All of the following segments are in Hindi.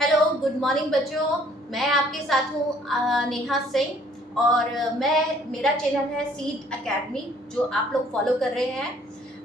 हेलो, गुड मॉर्निंग बच्चों। मैं आपके साथ हूँ नेहा सिंह और मेरा चैनल है सीड एकेडमी जो आप लोग फॉलो कर रहे हैं।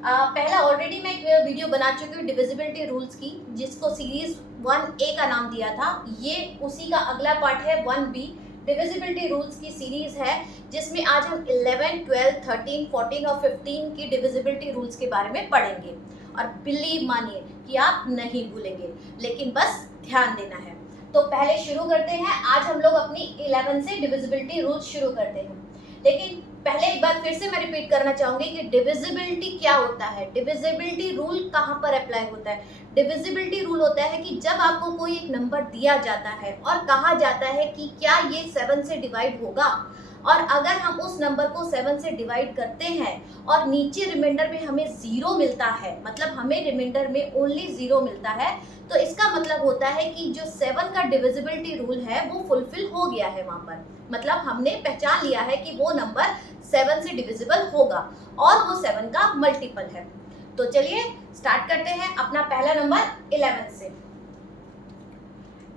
पहला ऑलरेडी मैं एक वीडियो बना चुकी हूँ डिविजिबिलिटी रूल्स की, जिसको सीरीज 1A का नाम दिया था। ये उसी का अगला पार्ट है 1B डिविजिबिलिटी रूल्स की सीरीज है, जिसमें आज हम 11, 12, 13, 14 और 15 की डिविजिबिलिटी रूल्स के बारे में पढ़ेंगे। और बिलीव मानिए कि आप नहीं भूलेंगे, लेकिन बस ध्यान देना है। तो पहले शुरू करते हैं। आज हम लोग अपनी 11 से डिविजिबिलिटी रूल्स शुरू करते हैं। लेकिन पहले एक बार फिर से मैं रिपीट करना चाहूंगी कि डिविजिबिलिटी क्या होता है, डिविजिबिलिटी रूल कहाँ पर अप्लाई होता है। डिविजिबिलिटी रूल होता है कि जब आपको कोई एक नंबर दिया जाता है और कहा जाता है कि क्या ये 7 से डिवाइड होगा, और अगर हम उस नंबर को 7 से डिवाइड करते हैं और नीचे रिमाइंडर में हमें 0 मिलता है, मतलब हमें रिमाइंडर में ओनली 0 मिलता है, तो इसका मतलब होता है कि जो 7 का डिविजिबिलिटी रूल है वो फुलफिल हो गया है वहां पर। मतलब हमने पहचान लिया है कि वो नंबर 7 से डिविजिबल होगा और वो 7 का मल्टीपल है। तो चलिए स्टार्ट करते हैं अपना पहला नंबर 11 से।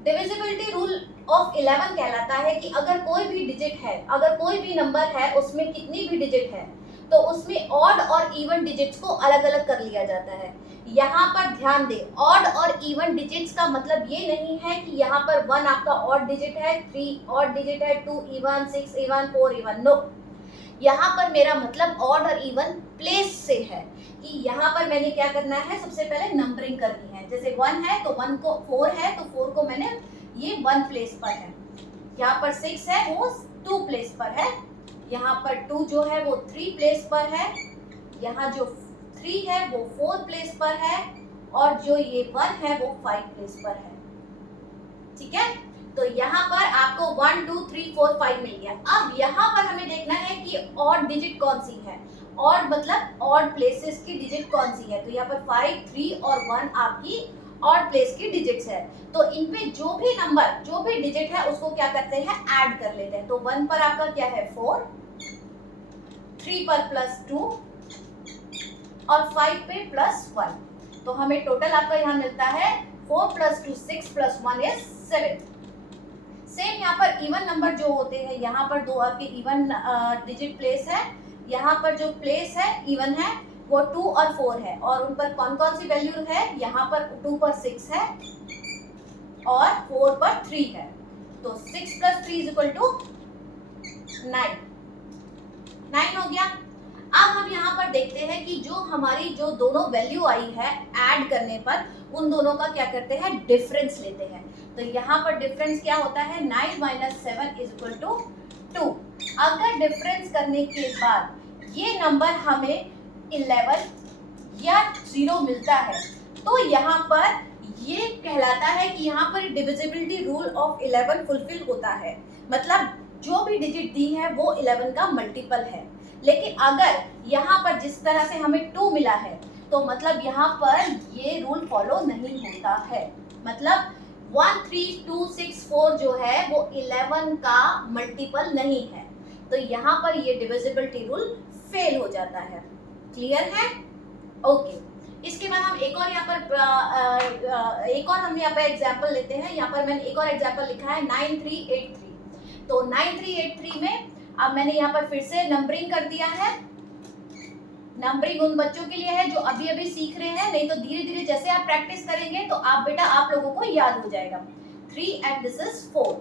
डिविजिबिलिटी रूल ऑफ 11 कहलाता है कि अगर कोई भी डिजिट है, अगर कोई भी नंबर है, उसमें कितनी भी डिजिट है, तो उसमें ऑड और इवन डिजिट्स को अलग अलग कर लिया जाता है। यहाँ पर ध्यान दें, ऑड और इवन डिजिट्स का मतलब ये नहीं है कि यहाँ पर 1 आपका ऑड डिजिट है, 3 ऑड डिजिट है, 2 इवन, 6 इवन, 4 इवन। नो, यहाँ पर मेरा मतलब ऑड और इवन प्लेस से है कि यहाँ पर मैंने क्या करना है, सबसे पहले नंबरिंग करनी है। जैसे 1 है तो 1 को, 4 है तो 4 को मैंने ये 1 प्लेस पर है, यहाँ पर 6 है वो 2 प्लेस पर है, यहाँ पर 2 जो है वो 3 प्लेस पर है, यहाँ जो 3 है वो 4 प्लेस पर है, और जो ये 1 है वो 5 प्लेस पर है। ठीक है, तो यहाँ पर आपको 1 2 3 4 5 मिल गया। अब यहाँ पर हमें देखना है कि ऑड डिजिट कौन सी है, ऑड मतलब ऑड प्लेसेस की डिजिट कौन सी है। तो यहाँ पर 5 3 और 1 आपकी ऑड प्लेस की डिजिट्स है। तो इन पे जो भी नंबर, जो भी डिजिट है, उसको क्या करते हैं, ऐड कर लेते हैं। तो 1 पर आपका क्या है 4, 3 पर +2 और 5 पे +1। तो हमें टोटल आपका यहाँ मिलता है 4 + 2 6 + 1 is 7। सेम यहाँ पर इवन नंबर जो होते हैं, यहाँ पर 2 आपके इवन डिजिट प्लेस है, यहाँ पर जो प्लेस है इवन है वो 2 और 4 है, और उन पर कौन कौन सी वैल्यू है, यहाँ पर 2 पर 6 है और 4 पर 3 है। तो 6 + 3 = 9, 9 हो गया। अब हम यहाँ पर देखते हैं कि जो हमारी जो दोनों वैल्यू आई है ऐड करने पर, उन दोनों का क्या करते हैं, डिफरेंस लेते हैं। तो यहाँ पर डिफरेंस क्या होता है, 9 - 7 = 2। अगर डिफरेंस करने के बाद ये नंबर हमें 11 या 0 मिलता है, तो यहाँ पर ये कहलाता है कि यहाँ पर डिविजिबिलिटी रूल ऑफ 11 फुलफिल होता है। मतलब जो भी डिजिट दी है वो 11 का मल्टीपल है। लेकिन अगर यहाँ पर जिस तरह से हमें 2 मिला है, तो मतलब यहाँ पर ये रूल फॉलो नहीं होता है। मतलब 1 3 2 6 4 जो है वो 11 का मल्टीपल नहीं है, तो यहाँ पर ये डिविजिबिलिटी रूल फेल हो जाता है। क्लियर है? ओके। इसके बाद हम एक और यहाँ पर एक और हम यहाँ पर एग्जाम्पल लेते हैं। यहाँ पर मैंने एक और एग्जाम्पल लिखा है 9383। तो 9383 में अब मैंने यहाँ पर फिर से नंबरिंग कर दिया है। नंबरिंग उन बच्चों के लिए है जो अभी अभी सीख रहे हैं, नहीं तो धीरे धीरे जैसे आप प्रैक्टिस करेंगे तो आप लोगों को याद हो जाएगा। 3 and this is 4।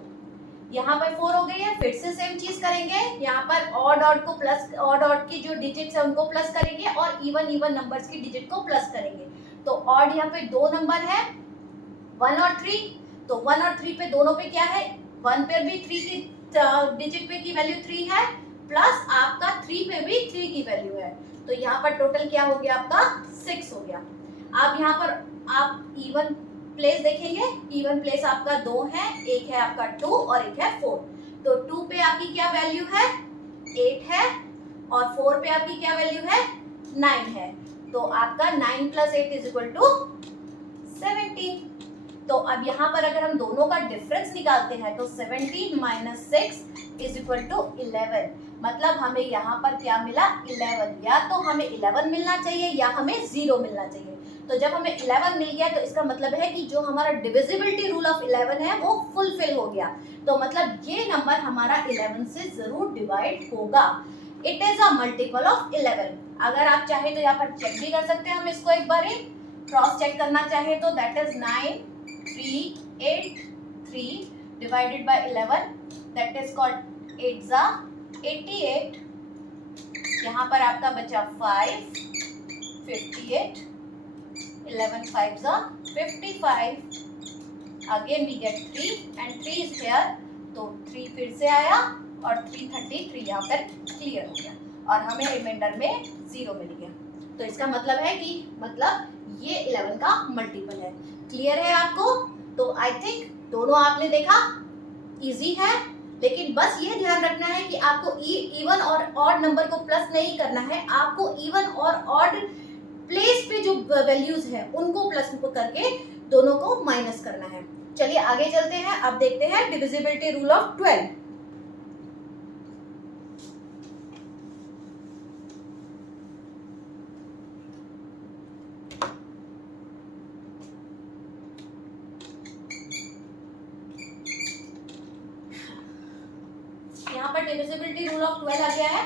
यहाँ पर 4 हो गई है, फिर से सेम चीज करेंगे। यहाँ पर ऑड को प्लस, ऑड की जो डिजिट्स है उनको प्लस करेंगे और इवन नंबर्स की डिजिट को प्लस करेंगे। तो ऑड यहाँ पे 2 नंबर है, 1 और 3। तो 1 और 3 पे दोनों पे क्या है, 1 पे भी 3 की डिजिट पे की वैल्यू 3 है, प्लस आपका 3 पे भी 3 की वैल्यू है। तो यहाँ पर टोटल क्या हो गया, आपका 6 हो गया। अब यहाँ पर आप इवन प्लेस देखेंगे, इवन प्लेस आपका 2 है, एक है आपका 2 और एक है 4। तो 2 पे आपकी क्या वैल्यू है, 8 है, और 4 पे आपकी क्या वैल्यू है, 9 है। तो आपका 9 + 8 = 17। तो अब यहाँ पर अगर हम दोनों का डिफरेंस निकालते हैं तो 17 - 6 = 11। मतलब हमें यहाँ पर क्या मिला 11, या तो हमें 11 मिलना चाहिए या हमें 0 मिलना चाहिए। तो जब हमें 11 मिल गया तो इसका मतलब है कि जो हमारा डिविजिबिलिटी रूल ऑफ 11 है वो फुलफिल हो गया। तो मतलब ये नंबर हमारा 11 से जरूर डिवाइड होगा। It is a multiple of 11। अगर आप चाहे तो यहाँ पर चेक भी कर सकते हैं हम इसको एक बार क्रॉस चेक करना चाहे तो that is 9383 divided by 11, that is called 8 ज़ा 88। यहाँ पर आपका बचा 5, 58, 11 5 ज़ा 55, again we get 3 and 3 is here, तो 3 फिर से आया और 333 यहाँ पर क्लियर हो गया और हमें रिमाइंडर में 0 मिल गया। तो इसका मतलब है कि मतलब ये 11 का मल्टीपल है। क्लियर है आपको? तो आई थिंक दोनों आपने देखा, इजी है, लेकिन बस ये ध्यान रखना है कि आपको इवन और ऑड नंबर को प्लस नहीं करना है, आपको इवन और ऑड प्लेस पे जो वैल्यूज है उनको प्लस करके दोनों को माइनस करना है। चलिए आगे चलते हैं, अब देखते हैं डिविजिबिलिटी रूल ऑफ 12। यहाँ पर डिविजिबिलिटी रूल ऑफ 12 आ गया है,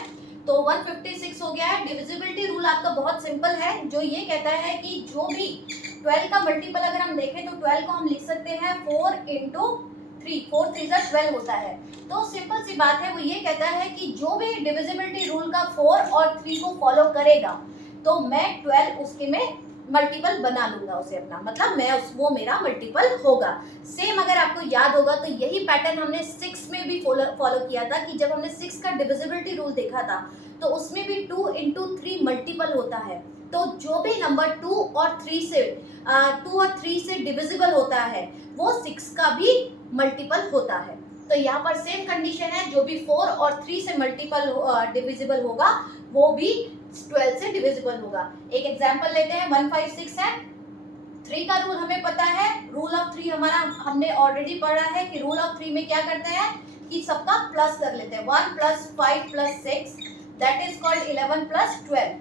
तो 156 हो गया है। डिविजिबिलिटी रूल आपका बहुत सिंपल है, जो ये कहता है कि जो भी 12 का मल्टीपल अगर हम देखें तो 12 को हम लिख सकते हैं 4 इंटू 3, 4 3 12 होता है। तो सिंपल सी बात है, वो ये कहता है कि जो भी डिविजिबिलिटी रूल का 4 और 3 को फॉलो करेगा तो मैं 12 उसके में मल्टीपल बना लूंगा उसे अपना, मतलब मैं वो मेरा मल्टीपल होगा। सेम अगर आपको याद होगा तो यही पैटर्न हमने 6 में भी फॉलो किया था कि जब हमने 6 का डिविजिबिलिटी रूल देखा था तो उसमें भी 2 इंटू 3 मल्टीपल होता है। तो जो भी नंबर 2 और 3 से डिविजिबल होता है वो 6 का भी मल्टीपल होता है। तो यहाँ पर सेम कंडीशन है, जो भी 4 और 3 से मल्टीपल डिविजिबल होगा वो भी 12 से डिविजिबल होगा। एक एग्जांपल लेते हैं, 156 है, 3 का रूल हमें पता है, रूल ऑफ 3 हमारा हमने ऑलरेडी पढ़ा है कि रूल ऑफ 3 में क्या करते हैं कि सबका प्लस कर लेते हैं, 1 + 5 + 6 दैट इज कॉल्ड 11 + 12।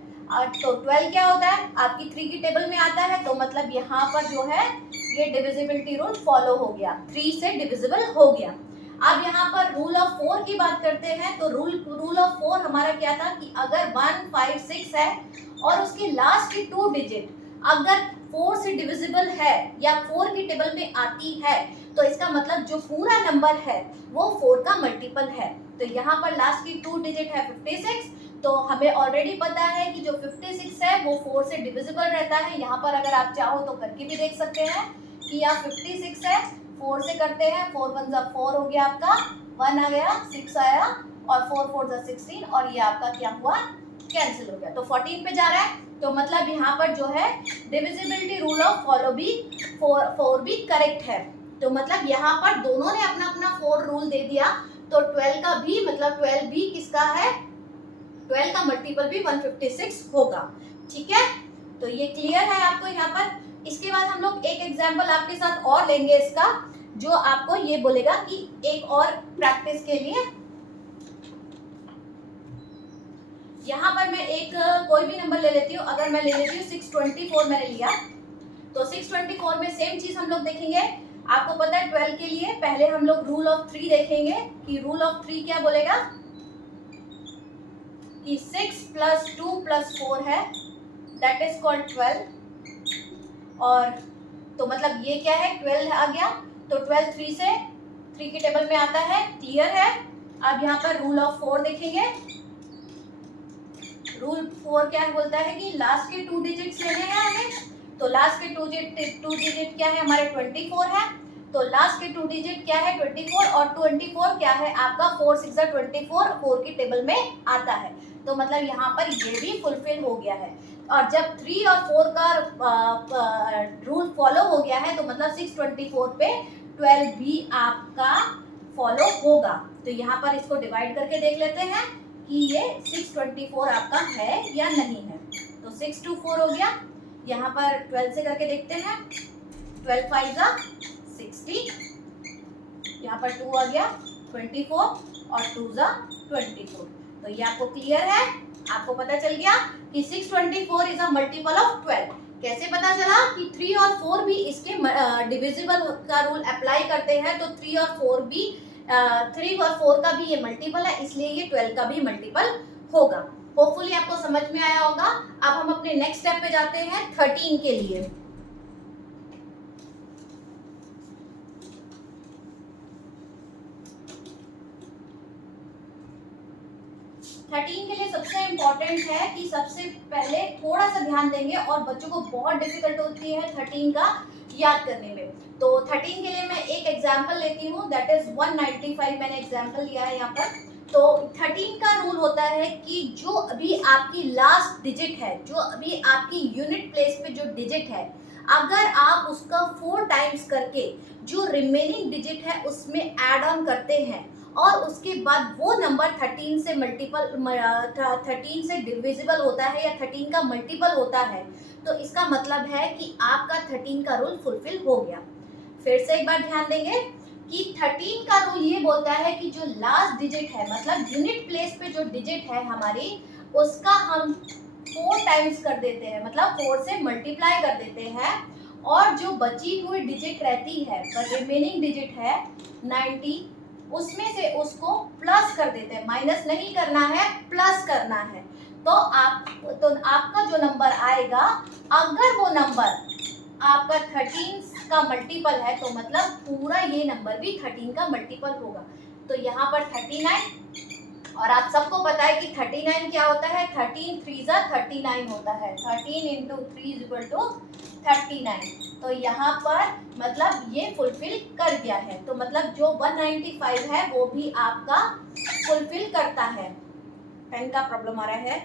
तो 12 क्या होता है आपकी 3 की टेबल में आता है, तो मतलब यहाँ पर जो है ये डिविजिबिलिटी रूल फॉलो हो गया, 3 से डिविजिबल हो गया। अब यहाँ पर रूल ऑफ 4 की बात करते हैं, तो रूल ऑफ 4 हमारा क्या था कि अगर 1 5 6 है और उसके लास्ट की 2 डिजिट अगर 4 से डिविजिबल है या 4 की टेबल में आती है तो इसका मतलब जो पूरा नंबर है वो 4 का मल्टीपल है। तो यहाँ पर लास्ट की 2 डिजिट है 56, तो हमें ऑलरेडी पता है कि जो 56 है वो 4 से डिविजिबल रहता है। यहाँ पर अगर आप चाहो तो करके भी देख सकते हैं कि यहाँ 56 है, 4 से करते हैं, 4 1 ज़ा 4 हो गया आपका, 1 आ गया, 6 आया और 4 4 ज़ा 16 और ये आपका क्या हुआ कैंसिल हो गया, तो 14 पे जा रहा है। तो मतलब यहाँ पर जो है डिविजिबिलिटी रूल ऑफ फॉलो भी 4 भी करेक्ट है। तो मतलब यहाँ पर दोनों ने अपना अपना 4 रूल दे दिया, तो 12 का भी मतलब 12 भी किसका है, 12 का मल्टीपल भी 156 होगा। ठीक है, तो ये क्लियर है आपको यहाँ पर। इसके बाद हम लोग एक एग्जाम्पल आपके साथ और लेंगे इसका, जो आपको ये बोलेगा कि एक और प्रैक्टिस के लिए यहाँ पर मैं एक कोई भी नंबर ले लेती हूँ। अगर मैं ले लेती हूँ 624 मैंने लिया, तो 624 में सेम चीज हम लोग देखेंगे। आपको पता है 12 के लिए पहले हम लोग रूल ऑफ 3 देखेंगे कि रूल ऑफ 3 क्या बोलेगा कि 6 + 2 + 4 है, दैट इज कॉल्ड 12। और तो मतलब ये क्या है 12 आ गया, तो 12 3 की टेबल में आता है, क्लियर है। अब यहाँ पर रूल ऑफ 4 देखेंगे। रूल 4 क्या बोलता है कि लास्ट के 2 डिजिट्स लेने हैं हमें, तो लास्ट के 2 डिजिट क्या है हमारे 24 है, तो लास्ट के 2 डिजिट क्या है 24 और 24 क्या है आपका 4 6 ज़ा 24, 4 की टेबल में आता है। तो मतलब यहाँ पर ये भी फुलफिल हो गया है। और जब 3 और 4 का रूल फॉलो हो गया है तो मतलब 624 पे 12 भी आपका फॉलो होगा। तो यहाँ पर इसको डिवाइड करके देख लेते हैं कि ये 624 आपका है या नहीं है। तो 6 2 4 हो गया, यहाँ पर 12 से करके देखते हैं, 12 5 ज़ा 60, यहाँ पर 2 आ गया 24 और 2 ज़ा 24, तो तो ये आपको क्लियर है, आपको पता चल गया कि 624 इज अ मल्टीपल ऑफ 12। कैसे पता चला कि 3 और 4 भी इसके डिविजिबल का रूल अप्लाई करते हैं, तो 3 और 4 भी 3 और 4 का भी ये मल्टीपल है, इसलिए ये 12 का भी मल्टीपल होगा। होपफुली आपको समझ में आया होगा। अब हम अपने नेक्स्ट स्टेप पे जाते हैं 13 के लिए। 13 के लिए सबसे इम्पोर्टेंट है कि सबसे पहले थोड़ा सा ध्यान देंगे, और बच्चों को बहुत डिफिकल्ट होती है 13 का याद करने में। तो 13 के लिए मैं एक एग्जांपल लेती हूँ, दैट इज 195। मैंने एग्जांपल लिया है यहाँ पर। तो 13 का रूल होता है कि जो अभी आपकी लास्ट डिजिट है, जो अभी आपकी यूनिट प्लेस पे जो डिजिट है, अगर आप उसका 4 टाइम्स करके जो रिमेनिंग डिजिट है उसमें ऐड ऑन करते हैं, और उसके बाद वो नंबर 13 से मल्टीपल 13 से डिविजिबल होता है या 13 का मल्टीपल होता है, तो इसका मतलब है कि आपका 13 का रूल फुलफिल हो गया। फिर से एक बार ध्यान देंगे कि 13 का रूल ये बोलता है कि जो लास्ट डिजिट है, मतलब यूनिट प्लेस पे जो डिजिट है हमारी, उसका हम 4 टाइम्स कर देते हैं, मतलब 4 से मल्टीप्लाई कर देते हैं, और जो बची हुई डिजिट रहती है, रिमेनिंग डिजिट है 90, उसमें से उसको प्लस कर देते हैं। माइनस नहीं करना है, प्लस करना है। तो आपका जो नंबर आएगा, अगर वो नंबर आपका 13 का मल्टीपल है, तो मतलब पूरा ये नंबर भी 13 का मल्टीपल होगा। तो यहाँ पर 39, और आप सबको पता है कि 39 क्या होता है, 13 3 जा 39 होता है। 13 इंटू 3 इज इक्वल टू 39। तो यहाँ पर मतलब ये फुलफिल कर गया है। तो मतलब जो 195 है वो भी आपका फुलफिल करता है। पेन का प्रॉब्लम आ रहा है।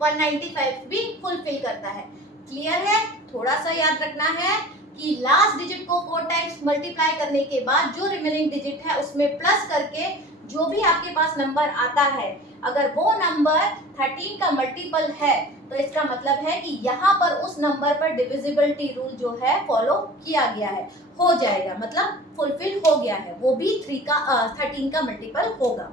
195 भी फुलफिल करता है। क्लियर है? थोड़ा सा याद रखना है कि लास्ट डिजिट को 4 टाइम्स मल्टीप्लाई करने के बाद जो रिमेनिंग डिजिट है उसमें प्लस करके जो भी आपके पास नंबर आता है, अगर वो नंबर 13 का मल्टीपल है, तो इसका मतलब है कि यहाँ पर उस नंबर पर डिविजिबिलिटी रूल जो है फॉलो किया गया है, हो जाएगा, मतलब फुलफिल हो गया है, वो भी 13 का मल्टीपल होगा।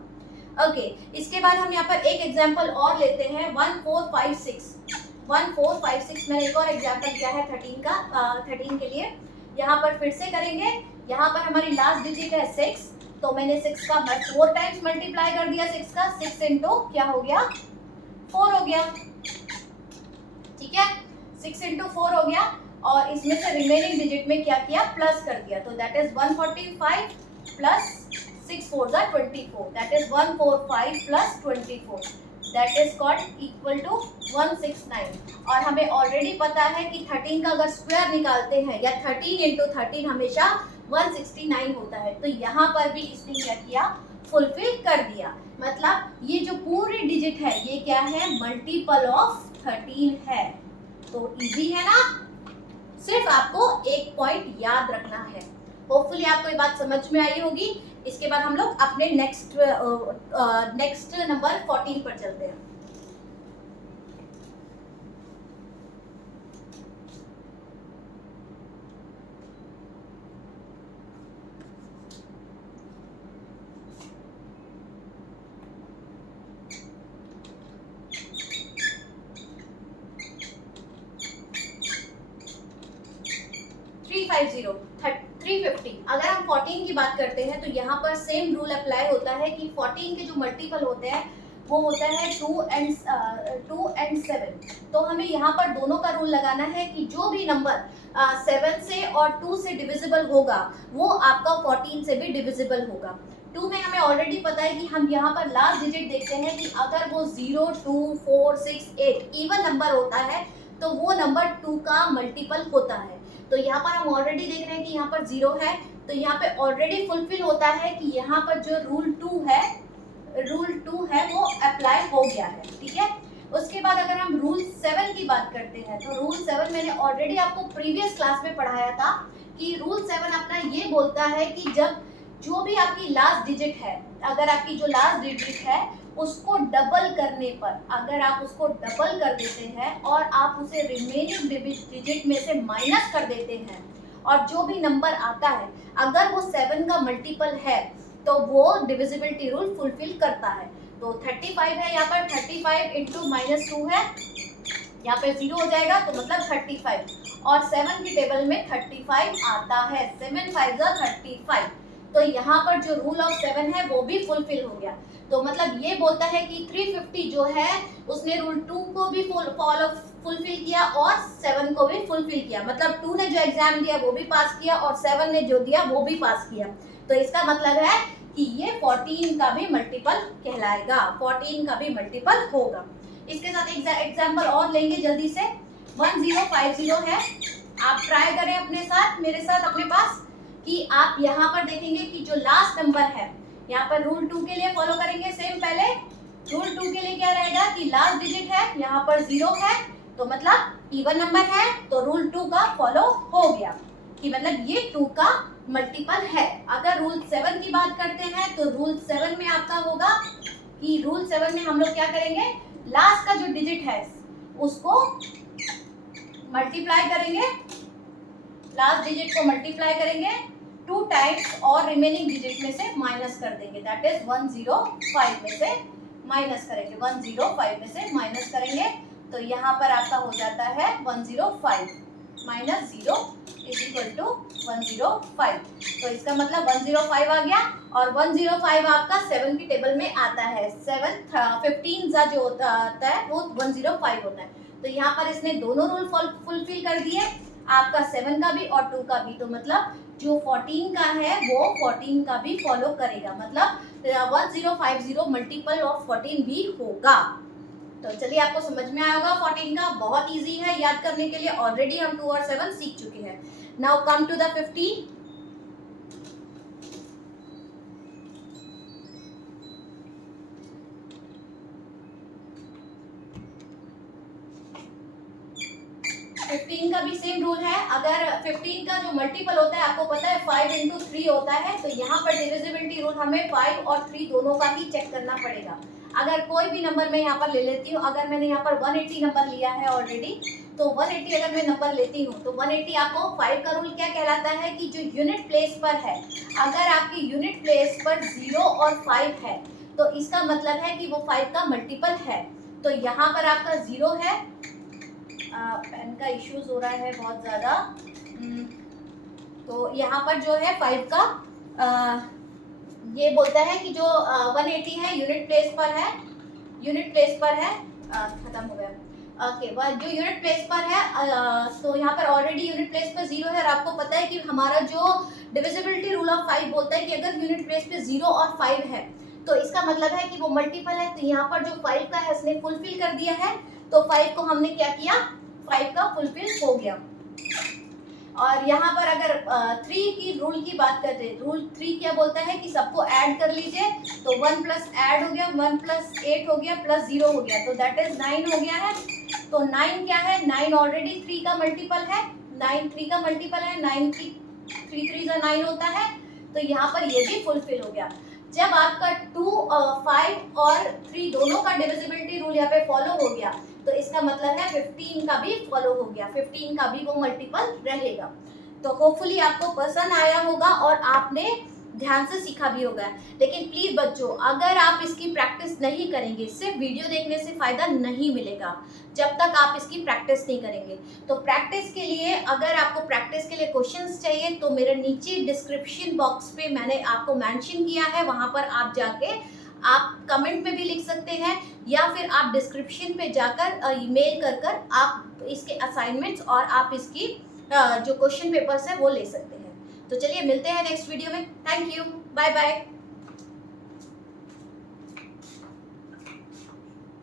ओके, इसके बाद हम यहाँ पर एक एग्जांपल और लेते हैं 1456। 1456 में एक और एग्जांपल किया है 13 के लिए। यहाँ पर फिर से करेंगे। यहाँ पर हमारी लास्ट डिजिट है 6, तो मैंने 6 का 4 टाइम्स मल्टीप्लाई कर दिया। 6 का 6 इंटू क्या हो गया, 4 हो गया। ठीक है, 6 इंटू 4 हो गया, और इसमें से रिमेनिंग डिजिट में क्या किया, प्लस कर दिया। तो दैट इज 145 प्लस 6 4 जा 24, that is 145 plus 24, that is called equal to 169। और हमें ऑलरेडी पता है कि 13 का अगर स्क्वायर निकालते हैं, या 13 इंटू 13 हमेशा 169 होता है। तो यहाँ पर भी इसने क्या किया, फुलफिल कर दिया। मतलब ये जो पूरी डिजिट है ये क्या है, मल्टीपल ऑफ 13 है। तो इजी है ना, सिर्फ आपको एक पॉइंट याद रखना है। होपफुली आपको ये बात समझ में आई होगी। इसके बाद हम लोग अपने नेक्स्ट नंबर 14 पर चलते हैं। $350 350। अगर हम 14 की बात करते हैं तो यहाँ पर सेम रूल अप्लाई होता है कि 14 के जो मल्टीपल होते हैं वो होता है 2 and 7। तो हमें यहाँ पर दोनों का रूल लगाना है कि जो भी नंबर 7 से और 2 से डिविजिबल होगा वो आपका 14 से भी डिविजिबल होगा। 2 में हमें ऑलरेडी पता है कि हम यहाँ पर लास्ट डिजिट देखते हैं कि अगर वो 0 2 4 6 8 इवन नंबर होता है तो वो नंबर 2 का मल्टीपल होता है। तो यहाँ पर हम ऑलरेडी देख रहे हैं कि यहाँ पर 0 है, तो यहाँ पे ऑलरेडी फुलफिल होता है कि यहाँ पर जो रूल 2 है वो अप्लाई हो गया है। ठीक है, उसके बाद अगर हम रूल 7 की बात करते हैं तो रूल 7 मैंने ऑलरेडी आपको प्रीवियस क्लास में पढ़ाया था कि रूल 7 अपना ये बोलता है कि जब जो भी आपकी लास्ट डिजिट है, अगर आपकी जो लास्ट डिजिट है उसको डबल करने पर, अगर आप उसको डबल कर देते हैं और आप उसे रिमेनिंग डिजिट में से माइनस कर देते हैं, और जो भी नंबर आता है अगर वो 7 का मल्टीपल है तो वो डिविजिबिलिटी रूल फुलफिल करता है। तो 35 है, यहाँ पर 35 इंटू -2 है, यहाँ पे 0 हो जाएगा तो मतलब 35, और 7 की टेबल में 35 आता है, 7 5 35। तो यहाँ पर जो रूल ऑफ 7 है वो भी फुलफिल हो गया। तो मतलब ये बोलता है कि 350 जो है उसने रूल 2 को भी फुलफिल किया और 7 को भी फुलफिल किया। मतलब 2 ने जो एग्जाम दिया वो भी पास किया और 7 ने जो दिया वो भी पास किया। तो इसका मतलब है कि ये 14 का भी मल्टीपल कहलाएगा, 14 का भी मल्टीपल होगा। इसके साथ एक एग्जाम्पल और लेंगे जल्दी से। 1050 है, आप ट्राई करें अपने साथ, मेरे साथ अपने पास, कि आप यहाँ पर देखेंगे कि जो लास्ट नंबर है, यहाँ पर रूल 2 के लिए फॉलो करेंगे सेम। पहले रूल 2 के लिए क्या रहेगा कि लास्ट डिजिट है, यहाँ पर 0 है, तो मतलब इवन नंबर है, तो रूल 2 का फॉलो हो गया कि मतलब ये 2 का मल्टीपल है। अगर रूल 7 की बात करते हैं तो रूल 7 में आपका होगा कि रूल 7 में हम लोग क्या करेंगे, लास्ट का जो डिजिट है उसको मल्टीप्लाई करेंगे, लास्ट डिजिट को मल्टीप्लाई करेंगे 2 टाइम्स और रिमेनिंग डिजिट में से माइनस कर देंगे, दैट इज 105 में से माइनस करेंगे, 105 में से माइनस करेंगे। तो यहाँ पर आपका हो जाता है 105 माइनस 0 इज इक्वल टू 105। तो इसका मतलब 105 आ गया, और 105 आपका 7 की टेबल में आता है। 7 15 जो होता है वो 105 होता है। तो यहाँ पर इसने दोनों रूल फुलफिल कर दिए, आपका 7 का भी और 2 का भी। तो मतलब जो 14 का है वो 14 का भी फॉलो करेगा, मतलब 1050 मल्टीपल ऑफ 14 भी होगा। तो चलिए आपको समझ में आया होगा 14 का, बहुत इजी है याद करने के लिए, ऑलरेडी हम 2 और 7 सीख चुके हैं। Now come to the 15। का भी सेम रूल है। अगर 15 का जो मल्टीपल होता है आपको पता है 5 इंटू 3 होता है, तो यहाँ पर डिविजिबिलिटी रूल हमें 5 और 3 दोनों का ही चेक करना पड़ेगा। अगर कोई भी नंबर मैं यहाँ पर ले लेती हूँ, अगर मैंने यहाँ पर 180 नंबर लिया है ऑलरेडी, तो 180 अगर मैं नंबर लेती हूँ तो 180 आपको 5 का रूल क्या कहलाता है कि जो यूनिट प्लेस पर है, अगर आपकी यूनिट प्लेस पर 0 और 5 है तो इसका मतलब है कि वो 5 का मल्टीपल है। तो यहाँ पर आपका 0 है, पेन का इश्यूज हो रहा है बहुत ज़्यादा, तो यहाँ पर जो है 5 का ये बोलता है कि जो 180 है यूनिट प्लेस पर है, यूनिट प्लेस पर है, खत्म हो गया। ओके, जो यूनिट प्लेस पर है, तो यहाँ पर ऑलरेडी यूनिट प्लेस पर 0 है, और आपको पता है कि हमारा जो डिविजिबिलिटी रूल ऑफ 5 बोलता है कि अगर यूनिट प्लेस पे 0 और 5 है तो इसका मतलब है कि वो मल्टीपल है। तो यहाँ पर जो 5 का है उसने फुलफिल कर दिया है, तो 5 को हमने क्या किया, 5 का फुलफिल हो गया। और यहाँ पर अगर 3 की रूल की बात करते हैं, रूल 3 क्या बोलता है कि सबको ऐड कर लीजिए, तो 1 प्लस ऐड हो गया, 1 प्लस 8 हो गया, प्लस 0 हो गया, तो दैट इज 9 हो गया है। तो 9 क्या है, 9 ऑलरेडी 3 का मल्टीपल है, 9 3 का मल्टीपल है, 9 की 3 3 9 होता है, तो यहाँ पर ये भी फुलफिल हो गया। जब आपका 2 5 और 3 दोनों का डिविजिबिलिटी रूल यहाँ पे फॉलो हो गया, तो इसका मतलब है 15 का भी फॉलो हो गया, 15 का भी वो मल्टीपल रहेगा। तो होपफुली आपको पसंद आया होगा और आपने ध्यान से सीखा भी होगा। लेकिन प्लीज बच्चों, अगर आप इसकी प्रैक्टिस नहीं करेंगे, सिर्फ वीडियो देखने से फायदा नहीं मिलेगा जब तक आप इसकी प्रैक्टिस नहीं करेंगे। तो प्रैक्टिस के लिए, अगर आपको प्रैक्टिस के लिए क्वेश्चंस चाहिए तो मेरे नीचे डिस्क्रिप्शन बॉक्स पे मैंने आपको मेंशन किया है, वहां पर आप जाके आप कमेंट में भी लिख सकते हैं, या फिर आप डिस्क्रिप्शन पे जाकर ईमेल कर आप इसके असाइनमेंट्स और आप इसकी जो क्वेश्चन पेपर्स है वो ले सकते हैं। तो चलिए मिलते हैं नेक्स्ट वीडियो में। Thank you, bye bye.